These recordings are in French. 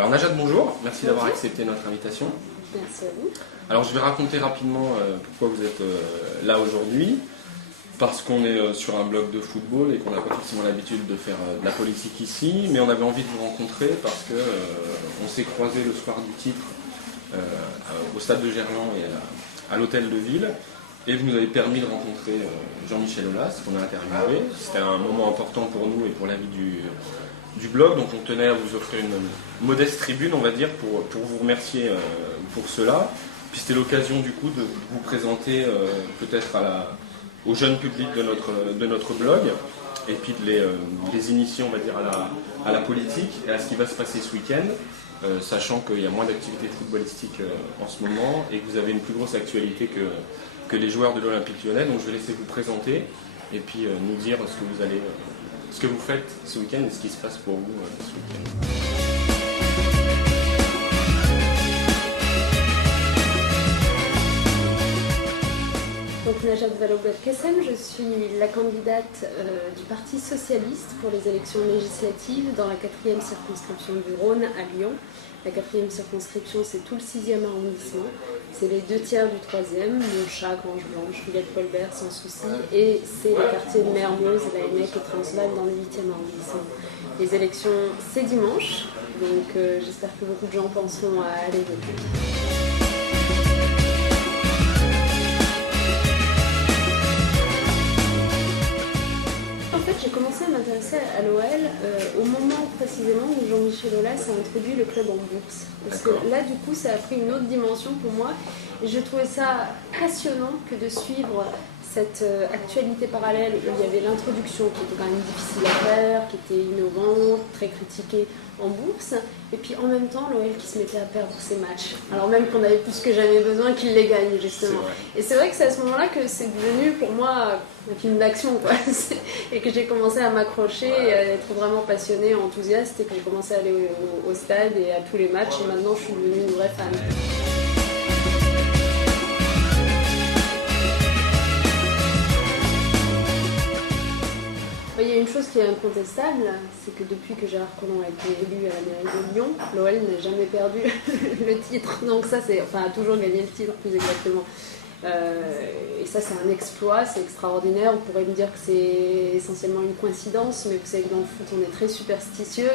Alors Najat, bonjour, merci d'avoir accepté notre invitation. Merci à vous. Alors je vais raconter rapidement pourquoi vous êtes là aujourd'hui. Parce qu'on est sur un blog de football et qu'on n'a pas forcément l'habitude de faire de la politique ici, mais on avait envie de vous rencontrer parce que on s'est croisés le soir du titre au stade de Gerland et à l'hôtel de ville, et vous nous avez permis de rencontrer Jean-Michel Aulas, qu'on a interviewé. C'était un moment important pour nous et pour la vie du blog, donc on tenait à vous offrir une modeste tribune, on va dire, pour vous remercier pour cela. Puis c'était l'occasion du coup de vous présenter peut-être au jeune public de notre blog, et puis de les initier, on va dire, à la politique et à ce qui va se passer ce week-end, sachant qu'il y a moins d'activités footballistiques en ce moment et que vous avez une plus grosse actualité que les joueurs de l'Olympique Lyonnais. Donc je vais laisser vous présenter et puis nous dire ce que vous faites ce week-end et ce qui se passe pour vous ce week-end. Donc Najat Vallaud-Belkacem, je suis la candidate du Parti Socialiste pour les élections législatives dans la 4e circonscription du Rhône à Lyon. La 4e circonscription, c'est tout le 6e arrondissement, c'est les 2/3 du 3e, Montchat, Grange-Blanche, Villette-Colbert, sans souci, et c'est les quartiers de Mermoz, Laennec et Transvaal dans le 8e arrondissement. Les élections, c'est dimanche, donc j'espère que beaucoup de gens penseront à aller voter. J'ai commencé à m'intéresser à l'OL au moment précisément où Jean-Michel Aulas a introduit le club en bourse. Parce que là, du coup, ça a pris une autre dimension pour moi. Et je trouvais ça passionnant que de suivre cette actualité parallèle où il y avait l'introduction qui était quand même difficile à faire, qui était innovante, très critiquée en bourse, et puis en même temps l'OL qui se mettait à perdre ses matchs, alors même qu'on avait plus que jamais besoin qu'il les gagne justement. Et c'est vrai que c'est à ce moment-là que c'est devenu pour moi un film d'action, quoi. Et que j'ai commencé à m'accrocher, à être vraiment passionnée, enthousiaste, et que j'ai commencé à aller au stade et à tous les matchs, et maintenant je suis devenue une vraie fan. Il y a une chose qui est incontestable, c'est que depuis que Gérard Collomb a été élu à la mairie de Lyon, l'OL n'a jamais perdu le titre. Donc ça, a toujours gagné le titre, plus exactement. Et ça, c'est un exploit, c'est extraordinaire. On pourrait me dire que c'est essentiellement une coïncidence, mais vous savez que dans le foot, on est très superstitieux.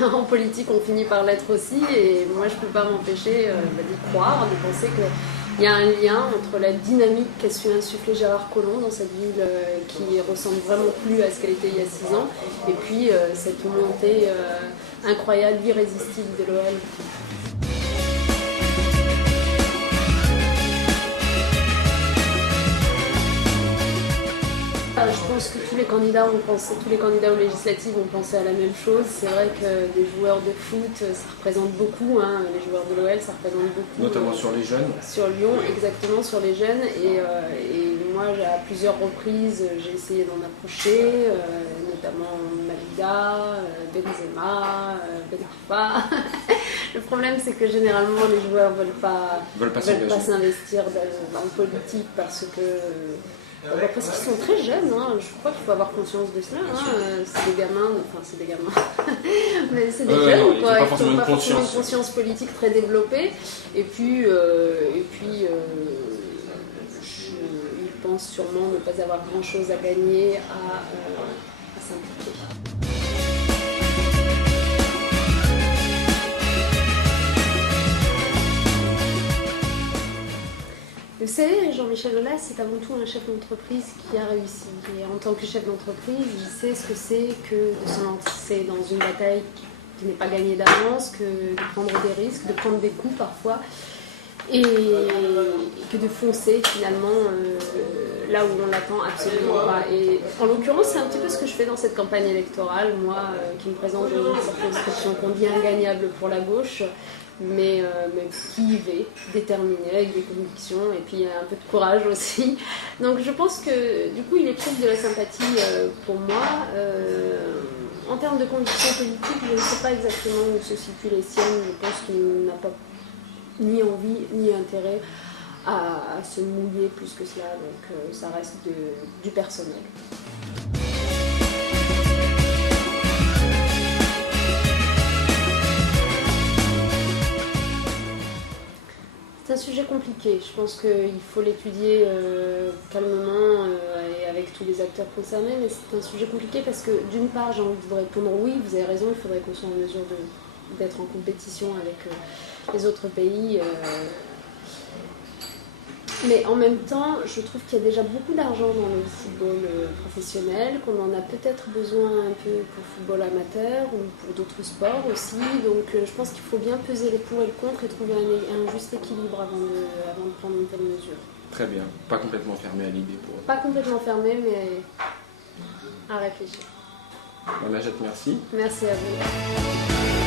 En politique, on finit par l'être aussi. Et moi, je ne peux pas m'empêcher d'y croire, de penser qu'il y a un lien entre la dynamique qu'a su insuffler Gérard Collomb dans cette ville qui ressemble vraiment plus à ce qu'elle était il y a 6 ans, et puis cette montée incroyable, irrésistible de l'OL. Je pense que tous les candidats aux législatives ont pensé à la même chose. C'est vrai que des joueurs de foot, ça représente beaucoup, hein. Les joueurs de l'OL, ça représente beaucoup. Notamment sur les jeunes. Sur Lyon, exactement, sur les jeunes. Et moi, à plusieurs reprises, j'ai essayé d'en approcher, notamment Malida, Benzema, Ben Arfa. Le problème, c'est que généralement, les joueurs ne veulent pas s'investir dans le politique parce qu'ils sont très jeunes, hein. Je crois qu'il faut avoir conscience de cela. Hein. C'est des gamins, mais c'est des jeunes, quoi. Ils n'ont pas forcément une conscience politique très développée. Et puis ils pensent sûrement ne pas avoir grand-chose à gagner à s'impliquer. Vous savez, Jean-Michel Aulas, c'est avant tout un chef d'entreprise qui a réussi. Et en tant que chef d'entreprise, il sait ce que c'est que de se lancer dans une bataille qui n'est pas gagnée d'avance, que de prendre des risques, de prendre des coups parfois, et que de foncer finalement là où on l'attend absolument pas. Et en l'occurrence, c'est un petit peu ce que je fais dans cette campagne électorale, moi qui me présente dans une circonscription qu'on dit ingagnable pour la gauche, mais qui y va, déterminé, avec des convictions, et puis un peu de courage aussi. Donc je pense que du coup il est presque de la sympathie pour moi. En termes de convictions politiques, je ne sais pas exactement où se situent les siennes. Je pense qu'il n'a pas ni envie ni intérêt à se mouiller plus que cela, donc ça reste du personnel. C'est un sujet compliqué. Je pense qu'il faut l'étudier calmement et avec tous les acteurs concernés, mais c'est un sujet compliqué parce que d'une part, j'ai envie de vous répondre oui, vous avez raison, il faudrait qu'on soit en mesure d'être en compétition avec les autres pays. Mais en même temps, je trouve qu'il y a déjà beaucoup d'argent dans le football professionnel, qu'on en a peut-être besoin un peu pour le football amateur ou pour d'autres sports aussi. Donc je pense qu'il faut bien peser les pour et le contre et trouver un juste équilibre avant de prendre une telle mesure. Très bien, pas complètement fermé à l'idée pour... Pas complètement fermé, mais à réfléchir. Majette, merci. Merci à vous.